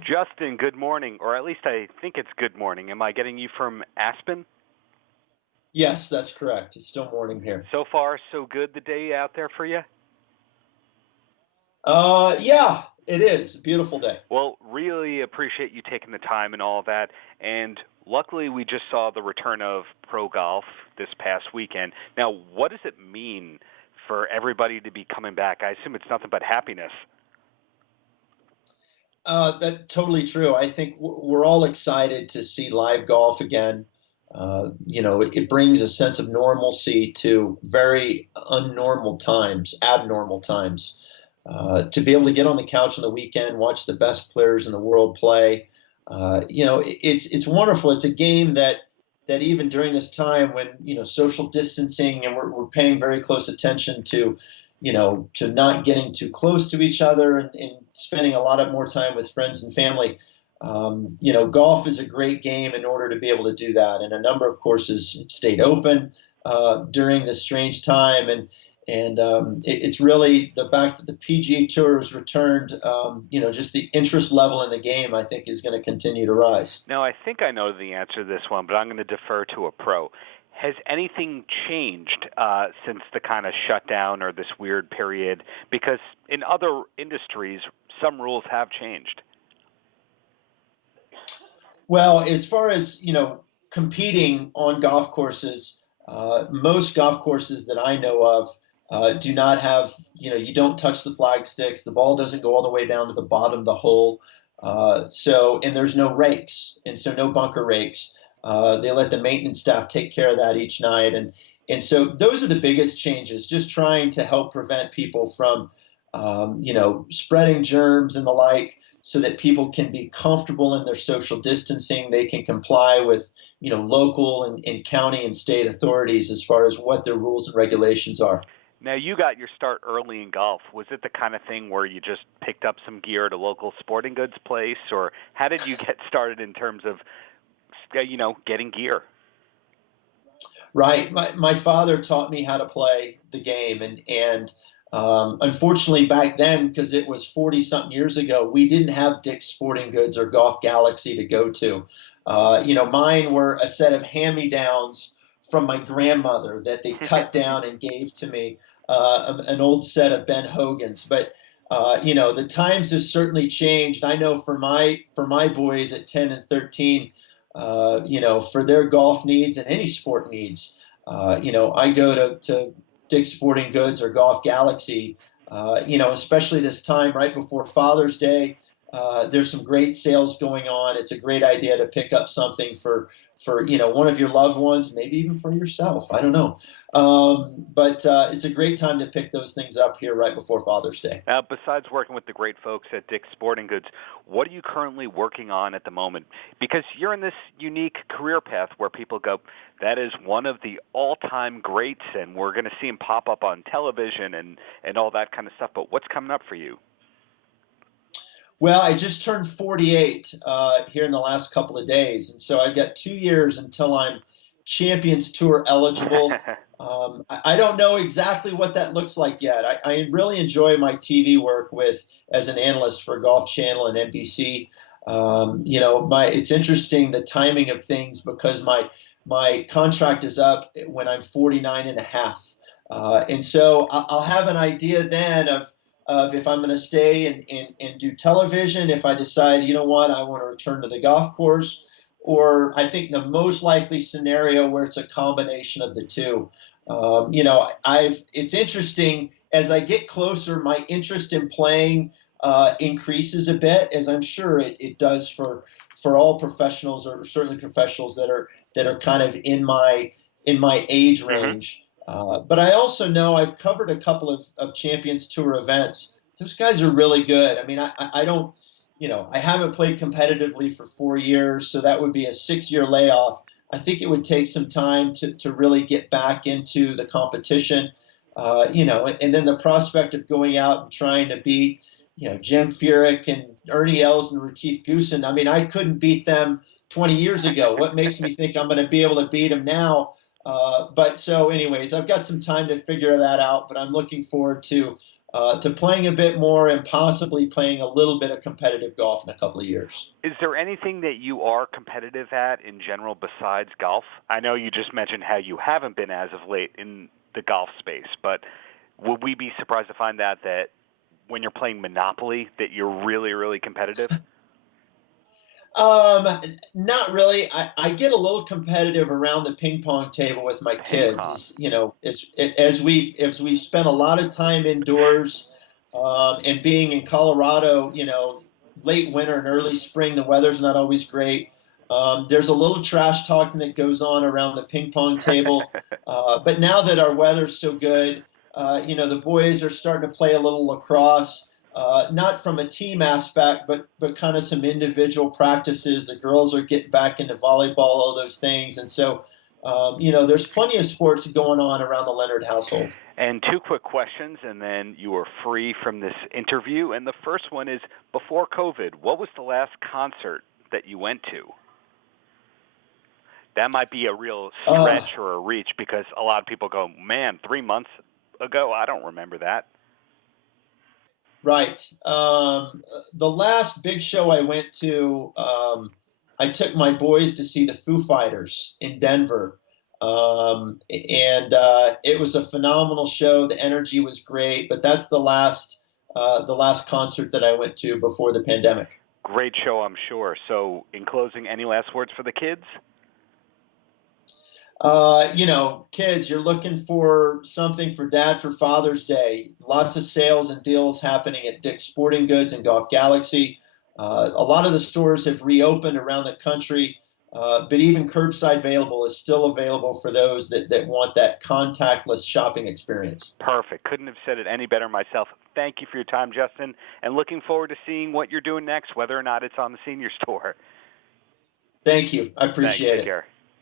Justin, good morning, or at least I think it's good morning. Am I getting you from Aspen? Yes, that's correct. It's still morning here. So far, so good the day out there for you? Yeah, it is. A beautiful day. Well, really appreciate you taking the time and all of that. And luckily, we just saw the return of pro golf this past weekend. Now, what does it mean for everybody to be coming back? I assume it's nothing but happiness. That's totally true. I think we're all excited to see live golf again. It brings a sense of normalcy to very unnormal times, abnormal times. To be able to get on the couch on the weekend, watch the best players in the world play, it's wonderful. It's a game that even during this time when social distancing and we're paying very close attention to to not getting too close to each other and spending a lot of more time with friends and family. Golf is a great game in order to be able to do that. And a number of courses stayed open during this strange time. It's really the fact that the PGA Tour has returned. Just the interest level in the game, I think, is going to continue to rise. Now, I think I know the answer to this one, but I'm going to defer to a pro. Has anything changed since the kind of shutdown or this weird period? Because in other industries, some rules have changed. Well, as far as competing on golf courses, most golf courses that I know of do not have, you don't touch the flag sticks. The ball doesn't go all the way down to the bottom of the hole. And there's no rakes, and so no bunker rakes. They let the maintenance staff take care of that each night, and so those are the biggest changes. Just trying to help prevent people from, spreading germs and the like, so that people can be comfortable in their social distancing. They can comply with, local and county and state authorities as far as what their rules and regulations are. Now, you got your start early in golf. Was it the kind of thing where you just picked up some gear at a local sporting goods place, or how did you get started in terms of, getting gear? Right. My father taught me how to play the game, and unfortunately back then, because it was 40 something years ago, we didn't have Dick's Sporting Goods or Golf Galaxy to go to. Mine were a set of hand-me-downs from my grandmother that they cut down and gave to me, an old set of Ben Hogan's. But the times have certainly changed. I know for my boys at 10 and 13, for their golf needs and any sport needs, I go to Dick's Sporting Goods or Golf Galaxy, especially this time right before Father's Day. There's some great sales going on. It's a great idea to pick up something for one of your loved ones, maybe even for yourself. I don't know. But it's a great time to pick those things up here right before Father's Day. Now, besides working with the great folks at Dick's Sporting Goods, what are you currently working on at the moment? Because you're in this unique career path where people go, that is one of the all-time greats, and we're going to see him pop up on television and all that kind of stuff. But what's coming up for you? Well, I just turned 48 here in the last couple of days, and so I've got 2 years until I'm Champions Tour eligible. I don't know exactly what that looks like yet. I really enjoy my TV work as an analyst for Golf Channel and NBC. It's interesting the timing of things because my contract is up when I'm 49 and a half. And so I'll have an idea then of if I'm going to stay and do television, if I decide, you know what, I want to return to the golf course, or I think the most likely scenario where it's a combination of the two. It's interesting as I get closer, my interest in playing increases a bit, as I'm sure it does for all professionals, or certainly professionals that are kind of in my age range. But I also know I've covered a couple of Champions Tour events. Those guys are really good. I mean, I don't, I haven't played competitively for 4 years, so that would be a 6-year layoff. I think it would take some time to really get back into the competition, and then the prospect of going out and trying to beat, Jim Furyk and Ernie Els and Retief Goosen. I mean, I couldn't beat them 20 years ago. What makes me think I'm going to be able to beat them now? But so anyways, I've got some time to figure that out, but I'm looking forward to to playing a bit more and possibly playing a little bit of competitive golf in a couple of years. Is there anything that you are competitive at in general besides golf? I know you just mentioned how you haven't been as of late in the golf space, but would we be surprised to find out that when you're playing Monopoly that you're really, really competitive? Not really. I get a little competitive around the ping pong table with my Ping kids. pong. As we've spent a lot of time indoors, and being in Colorado, late winter and early spring, the weather's not always great. There's a little trash talking that goes on around the ping pong table. But now that our weather's so good, the boys are starting to play a little lacrosse. Not from a team aspect, but kind of some individual practices. The girls are getting back into volleyball, all those things, and so there's plenty of sports going on around the Leonard household. And two quick questions, and then you are free from this interview. And the first one is, before COVID, what was the last concert that you went to? That might be a real stretch or a reach, because a lot of people go, man, 3 months ago, I don't remember that. Right. The last big show I went to, I took my boys to see the Foo Fighters in Denver. And it was a phenomenal show. The energy was great, but that's the last concert that I went to before the pandemic. Great show, I'm sure. So in closing, any last words for the kids? Kids, you're looking for something for Dad for Father's Day. Lots of sales and deals happening at Dick's Sporting Goods and Golf Galaxy. A lot of the stores have reopened around the country, but even curbside available is still available for those that want that contactless shopping experience. Perfect. Couldn't have said it any better myself. Thank you for your time, Justin, and looking forward to seeing what you're doing next, whether or not it's on the senior store. Thank you. I appreciate it. Take care.